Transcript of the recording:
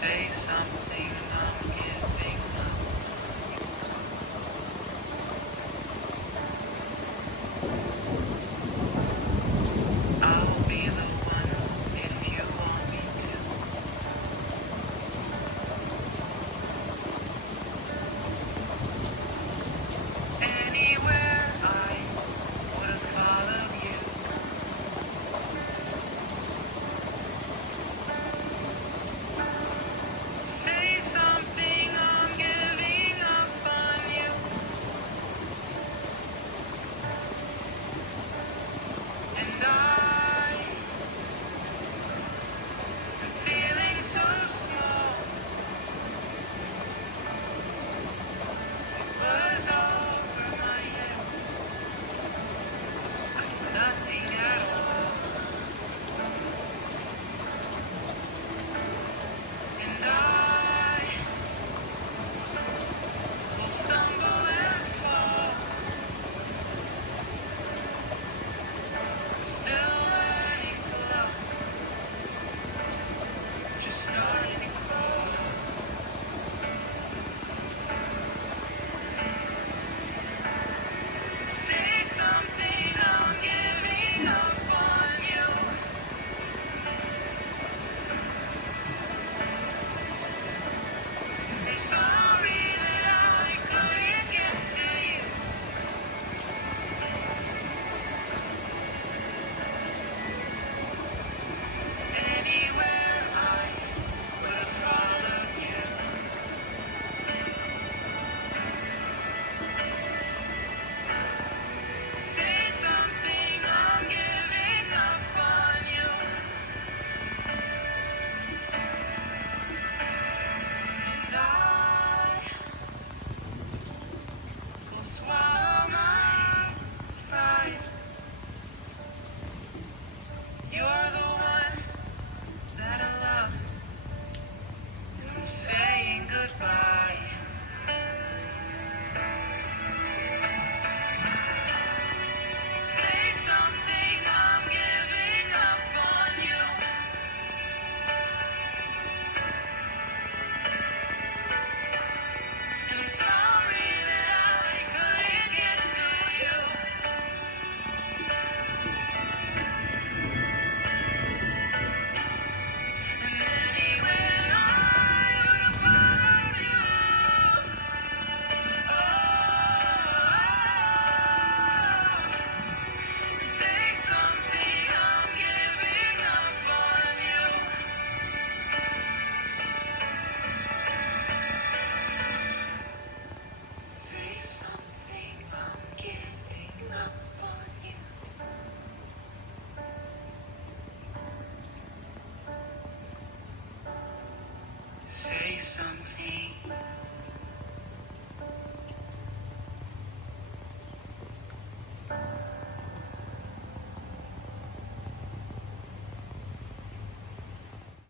Say something, I'm giving up. I'll be the one if you want me to. Anywhere I would have followed you. Say something, I'm giving up on you. And I am feeling so small. It was over my head, nothing at all. And I will stumble and fall, still learning to love, just starting to crawl. Say something, I'm giving up on you. I'm sorry that I couldn't get to you. Anywhere I would have followed you. Say something, I'm giving up on you. And I will swallow my pride. You're the one that I love, and I'm saying goodbye. Say something, I'm giving up on you. And I'm sorry that I couldn't get to you. And anywhere I would have followed you. Say something, I'm giving up on you. Say something, I'm giving up on you. Say something.